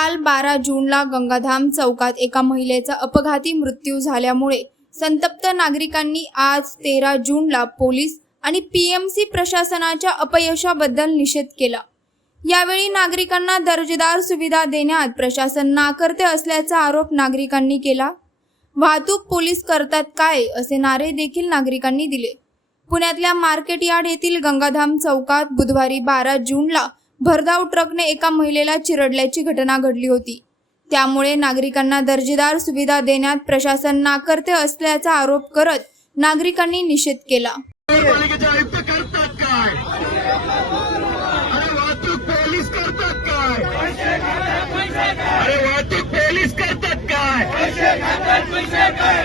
काल 12 जूनला गंगाधाम चौकात एका महिलेचा अपघाती मृत्यू झाल्यामुळे संतप्त नागरिकांनी आज 13 जूनला पोलीस आणि पीएमसी प्रशासनाच्या अपयशाबद्दल निषेध केला। यावेळी नागरिकांना दर्जेदार सुविधा देण्यात प्रशासन नाकारते असल्याचा आरोप नागरिकांनी केला। वाहतूक पोलीस करतात काय असे नारे देखील नागरिकांनी दिले। पुण्यातल्या मार्केट यार्ड येथील गंगाधाम चौकात बुधवारी 12 जूनला भरधाव ट्रकने एका महिलेला चिरडल्याची घटना घडली होती। त्यामुळे नागरिकांना दर्जेदार सुविधा देण्यात प्रशासन नाकारते असल्याचा आरोप करत नागरिकांनी निषेध केला।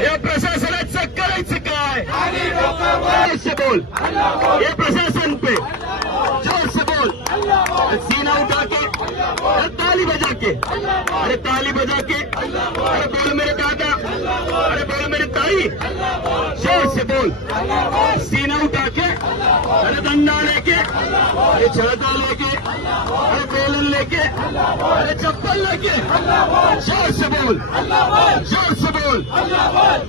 या प्रशासनाचं करायचं काय? से बोल, ये प्रशासन पे जोर से बोल, सीना उठा के, ताली बजा के, अरे ताली बजा के, अरे बोल मेरे दादा, अरे बोल मेरे ताई, जोर से बोल, सीना उठा के, अरे डंडा लेके, अरे छड़ा लेके, अरे बेलन लेके, अरे चप्पल लेके, जोर से बोल, जोर से बोल,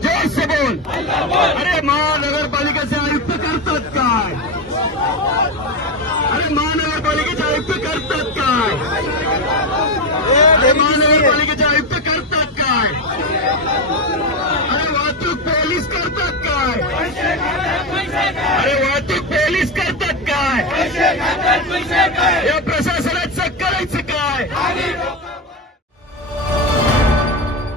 जोर से बोल। अरे महानगरपालिकेचे आयुक्त करतात काय? अरे महानगरपालिकेचे आयुक्त करतात काय? अरे महानगरपालिकेचे आयुक्त करतात काय? अरे वाहतूक पोलीस करतात काय? अरे वाहतूक पोलीस करतात काय? या प्रशासनाचं करायचं